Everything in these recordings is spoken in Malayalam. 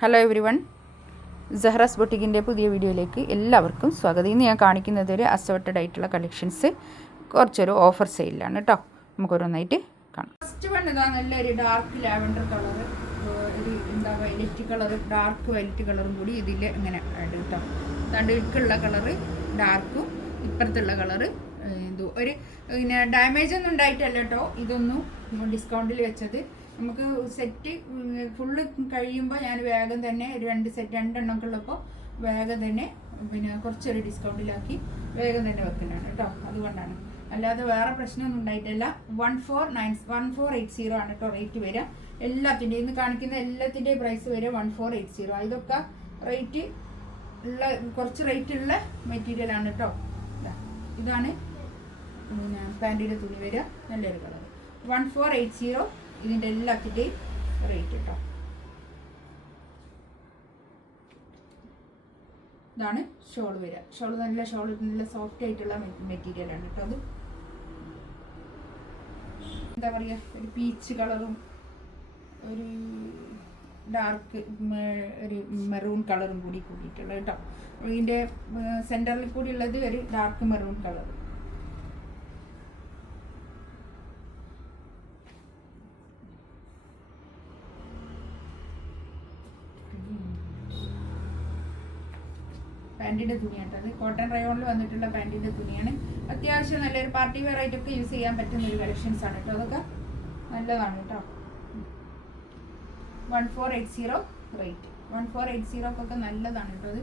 ഹലോ എവരി വൺ സഹ്റാസ് ബൊട്ടിക്കിന്റെ പുതിയ വീഡിയോയിലേക്ക് എല്ലാവർക്കും സ്വാഗതം. ഇന്ന് ഞാൻ കാണിക്കുന്നത് ഒരു അസോർട്ടഡ് ആയിട്ടുള്ള കളക്ഷൻസ് കുറച്ചൊരു ഓഫർ സെയിലാണ് കേട്ടോ നമുക്കൊരോന്നായിട്ട് കാണാം. ഫസ്റ്റ് വൺ ഇതാ നല്ലൊരു ഡാർക്ക് ലാവൻഡർ കളർ ഒരു എന്താ വയലറ്റ് കളർ ഡാർക്ക് വയലറ്റ് കളറും കൂടി ഇതിൽ ഇങ്ങനെ ആഡ് കേട്ടോ. അതുകൊണ്ട് ഇടുക്കുള്ള കളറ് ഡാർക്കും ഇപ്പുറത്തുള്ള കളറ് എന്തോ. ഒരു പിന്നെ ഡാമേജ് ഒന്നും ഉണ്ടായിട്ടല്ല കേട്ടോ ഇതൊന്നും ഡിസ്കൗണ്ടിൽ വെച്ചത്. നമുക്ക് സെറ്റ് ഫുള്ള് കഴിയുമ്പോൾ ഞാൻ വേഗം തന്നെ രണ്ട് സെറ്റ് രണ്ടെണ്ണമൊക്കെ ഉള്ളപ്പോൾ വേഗം തന്നെ പിന്നെ കുറച്ചൊരു ഡിസ്കൗണ്ടിലാക്കി വേഗം തന്നെ വെക്കുന്നതാണ് കേട്ടോ. അതുകൊണ്ടാണ്. അല്ലാതെ വേറെ പ്രശ്നമൊന്നും ഉണ്ടായിട്ടില്ല. One four nine one four eight zero ആണ് കേട്ടോ റേറ്റ് വരിക. എല്ലാത്തിന്റെയും ഇന്ന് കാണിക്കുന്ന എല്ലാത്തിന്റെയും പ്രൈസ് വരിക വൺ ഫോർ എയ്റ്റ് സീറോ ഇതൊക്കെ റേറ്റ് ഉള്ള കുറച്ച് റേറ്റ് ഉള്ള മെറ്റീരിയൽ ആണ് കേട്ടോ. ഇതാണ് പിന്നെ പാന്റിന്റെ തുണി വരിക. നല്ലൊരു colour one four eight zero ഇതിന്റെ എല്ലാത്തിന്റെയും റേറ്റ് കേട്ടോ ഇതാണ് ഷോൾ വരിക ഷോൾ നല്ല ഷോൾ നല്ല സോഫ്റ്റ് ആയിട്ടുള്ള മെറ്റീരിയൽ ആണ് കേട്ടോ അത്. എന്താ പറയുക ഒരു പീച്ച് കളറും ഒരു ഡാർക്ക് ഒരു മെറൂൺ കളറും കൂടി കൂടിയിട്ടുള്ളത് കേട്ടോ ഇതിന്റെ സെന്ററിൽ കൂടി ഉള്ളത് ഒരു ഡാർക്ക് മെറൂൺ കളർ പാന്റിന്റെ തുണിയാണ് അത് കോട്ടൺ റയോണിൽ വന്നിട്ടുള്ള പാന്റിന്റെ തുണിയാണ്. അത്യാവശ്യം നല്ലൊരു പാർട്ടി വെയർ ആയിട്ടൊക്കെ യൂസ് ചെയ്യാൻ പറ്റുന്ന ഒരു കളക്ഷൻസ് ആണ് കേട്ടോ അതൊക്കെ നല്ലതാണ് കേട്ടോ one four eight zero rate one four eight സീറോക്കൊക്കെ നല്ലതാണ് കേട്ടോ അത്.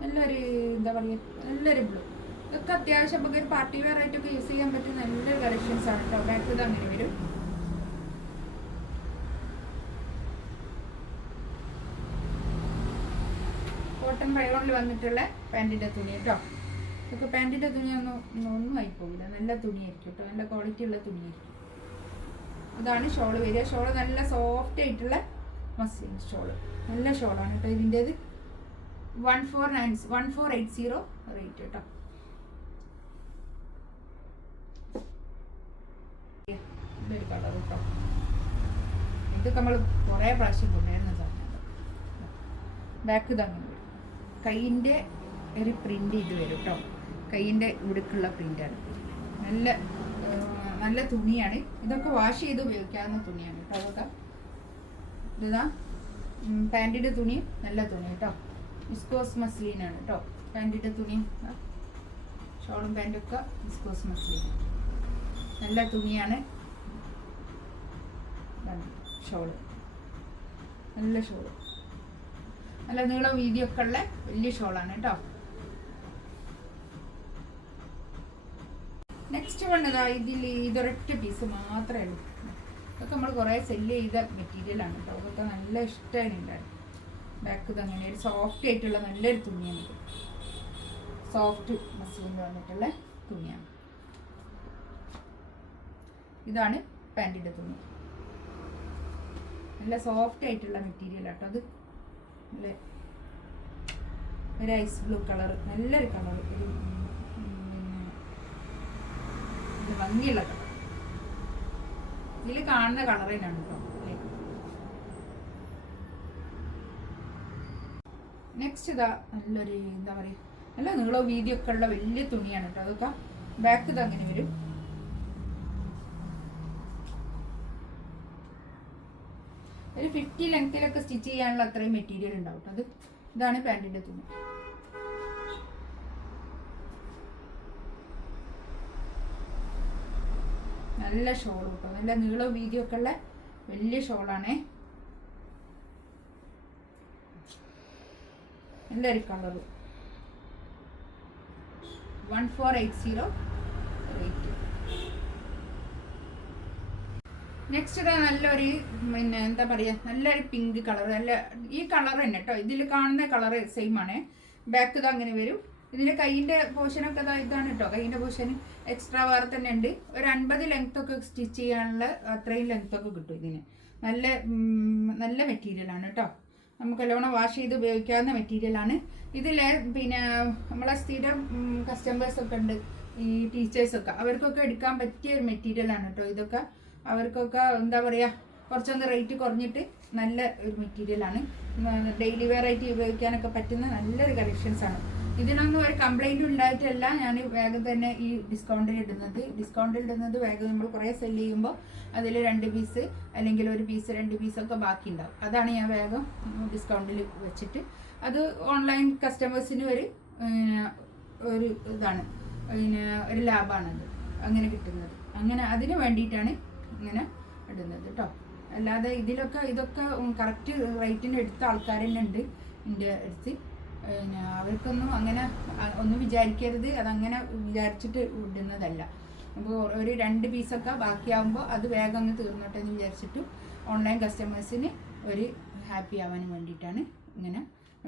നല്ലൊരു എന്താ പറയുക നല്ലൊരു ബ്ലൂ ഇതൊക്കെ അത്യാവശ്യം നമുക്ക് ഒരു പാർട്ടി വെയർ ആയിട്ടൊക്കെ യൂസ് ചെയ്യാൻ പറ്റുന്ന നല്ലൊരു കളക്ഷൻസ് ആണ് കേട്ടോ ബാക്ക് ഇത് അങ്ങനെ വരും. കോട്ടൺ ബൈറോണിൽ വന്നിട്ടുള്ള പാന്റിന്റെ തുണി കേട്ടോ. ഇതൊക്കെ പാന്റിന്റെ തുണിയൊന്നും ഒന്നും ആയിപ്പോകില്ല നല്ല തുണിയായിരിക്കും കേട്ടോ. നല്ല ക്വാളിറ്റി ഉള്ള തുണിയായിരിക്കും. അതാണ് ഷോൾ വരിക. ഷോൾ നല്ല സോഫ്റ്റ് ആയിട്ടുള്ള മസ്ലിൻ ഷോൾ നല്ല ഷോളാണ് കേട്ടോ ഇതിന്റേത്. One four nine one four eight zero rate കേട്ടോ. കളർ ഇതൊക്കെ നമ്മൾ കുറേ പ്രാവശ്യം കൊണ്ടുവരുന്ന സാധനം ബാക്ക് വരും കൈയിന്റെ ഒരു പ്രിന്റ് ഇത് വരും കേട്ടോ കൈയിന്റെ ഇവിടേക്കുള്ള പ്രിന്റാണ് നല്ല നല്ല തുണിയാണ്. ഇതൊക്കെ വാഷ് ചെയ്ത് ഉപയോഗിക്കാവുന്ന തുണിയാണ് കേട്ടോ അതൊക്കെ. ഇതാ പാന്റിന്റെ തുണി നല്ല തുണി കേട്ടോ വിസ്കോസ് മസ്ലീനാണ് കേട്ടോ പാന്റിന്റെ തുണി ഷോളും പാന്റൊക്കെ വിസ്കോസ് മസ്ലീൻ നല്ല തുണിയാണ്. ഷോൾ. നല്ല ഷോൾ. നല്ല നീളം വീതിയൊക്കെ ഉള്ള വലിയ ഷോളാണ് കേട്ടോ. നെക്സ്റ്റ് വൺ ഇതാ ഇതിൽ ഇതൊരൊറ്റ പീസ് മാത്രമേ ഉള്ളൂ. ഇതൊക്കെ നമ്മൾ കുറേ സെല്ല് ചെയ്ത മെറ്റീരിയലാണ് കേട്ടോ. അതൊക്കെ നല്ല ഇഷ്ടമാണ് ഉണ്ടായിരുന്നു. ബാക്ക് അങ്ങനെ ഒരു സോഫ്റ്റ് ആയിട്ടുള്ള നല്ലൊരു തുണിയാണ് ഇത്. സോഫ്റ്റ് മസ്ലിൻ വന്നിട്ടുള്ള തുണിയാണ്. ഇതാണ് പാന്റിന്റെ തുണി. നല്ല സോഫ്റ്റ് ആയിട്ടുള്ള മെറ്റീരിയൽ കേട്ടോ. അത് നല്ല ഒരു ഐസ് ബ്ലൂ കളർ നല്ലൊരു കളർ. ഒരു പിന്നെ ഭംഗിയുള്ള കളർ. ഇതിൽ കാണുന്ന കളർ തന്നെയാണ് കേട്ടോ നെക്സ്റ്റ് ഇതാ നല്ലൊരു എന്താ പറയുക നല്ല നീളോ വീതിയൊക്കെ ഉള്ള വലിയ തുണിയാണ് കേട്ടോ അതൊക്കെ ബാക്ക് ഇത് അങ്ങനെ വരും. ഒരു ഫിഫ്റ്റി ലെങ്ത്തിലൊക്കെ സ്റ്റിച്ച് ചെയ്യാനുള്ള അത്രയും മെറ്റീരിയൽ ഉണ്ടാവും അത് ഇതാണ് പാന്റിന്റെ തുണി. നല്ല ഷോൾ കേട്ടോ നല്ല നീളവും വീതിയും വീതിയൊക്കെ ഉള്ള വലിയ ഷോളാണേ നല്ലൊരു colour one four eight zero rate next ഇതാ നല്ലൊരു പിന്നെ എന്താ പറയുക നല്ലൊരു പിങ്ക് കളർ നല്ല ഈ കളർ തന്നെ കേട്ടോ ഇതിൽ കാണുന്ന കളർ സെയിം ആണ്. ബാക്ക് ഇത് അങ്ങനെ വരും. ഇതിന്റെ കൈയിന്റെ ഇതാ ഇതാണ് കേട്ടോ കൈയിന്റെ പോഷൻ എക്സ്ട്രാ വേറെ തന്നെ ഉണ്ട്. ഒരു അൻപത് ലെങ്ത് ഒക്കെ സ്റ്റിച്ച് ചെയ്യാനുള്ള അത്രയും ലെങ്ത് ഒക്കെ കിട്ടും ഇതിന്. നല്ല നല്ല മെറ്റീരിയലാണ് കേട്ടോ നമുക്ക് നല്ലോണം വാഷ് ചെയ്ത് ഉപയോഗിക്കാവുന്ന മെറ്റീരിയലാണ് ഇതിൽ പിന്നെ നമ്മളെ സ്ഥിരം കസ്റ്റമേഴ്സൊക്കെ ഉണ്ട്. ഈ ടീച്ചേഴ്സൊക്കെ അവർക്കൊക്കെ എടുക്കാൻ പറ്റിയ ഒരു മെറ്റീരിയലാണ് കേട്ടോ ഇതൊക്കെ. അവർക്കൊക്കെ എന്താ പറയുക കുറച്ചൊന്ന് റേറ്റ് കുറഞ്ഞിട്ട് നല്ല ഒരു മെറ്റീരിയലാണ് ഡെയിലി വെയർ ആയിട്ട് ഉപയോഗിക്കാനൊക്കെ പറ്റുന്ന നല്ലൊരു കളക്ഷൻസ് ആണ്. ഇതിനൊന്നും ഒരു കംപ്ലൈന്റ് ഉണ്ടായിട്ടല്ല. ഞാൻ വേഗം തന്നെ ഈ ഡിസ്കൗണ്ടിൽ ഇടുന്നത്. ഡിസ്കൗണ്ടിൽ ഇടുന്നത് വേഗം നമ്മൾ കുറേ സെൽ ചെയ്യുമ്പോൾ അതിൽ രണ്ട് പീസ് അല്ലെങ്കിൽ ഒരു പീസ് രണ്ട് പീസൊക്കെ ബാക്കി ഉണ്ടാവും. അതാണ് ഞാൻ വേഗം ഡിസ്കൗണ്ടിൽ വെച്ചിട്ട്. അത് ഓൺലൈൻ കസ്റ്റമേഴ്സിന് ഒരു ഒരു ഇതാണ്. പിന്നെ ഒരു ലാഭാണത്. അങ്ങനെ കിട്ടുന്നത്. അങ്ങനെ അതിന് വേണ്ടിയിട്ടാണ് ഇങ്ങനെ ഇടുന്നത് കേട്ടോ അല്ലാതെ ഇതിലൊക്കെ ഇതൊക്കെ കറക്റ്റ് റേറ്റിന് എടുത്ത ആൾക്കാർ തന്നെ ഉണ്ട് എന്റെ അടുത്ത്. പിന്നെ അവർക്കൊന്നും അങ്ങനെ ഒന്നും വിചാരിക്കരുത്. അതങ്ങനെ വിചാരിച്ചിട്ട് ഇടുന്നതല്ല. അപ്പോൾ ഒരു രണ്ട് പീസൊക്കെ ബാക്കിയാകുമ്പോൾ അത് വേഗം അങ്ങ് തീർന്നോട്ടെ എന്ന് വിചാരിച്ചിട്ട് ഓൺലൈൻ കസ്റ്റമേഴ്സിന് ഒരു ഹാപ്പി ആവാൻ വേണ്ടിയിട്ടാണ് ഇങ്ങനെ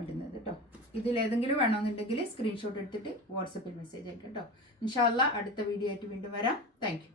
ഇടുന്നത് കേട്ടോ ഇതിലേതെങ്കിലും വേണമെന്നുണ്ടെങ്കിൽ സ്ക്രീൻഷോട്ട് എടുത്തിട്ട് വാട്സപ്പിൽ മെസ്സേജ് അയക്കാം കേട്ടോ ഇൻഷാല്ല അടുത്ത വീഡിയോ ആയിട്ട് വീണ്ടും വരാം. താങ്ക്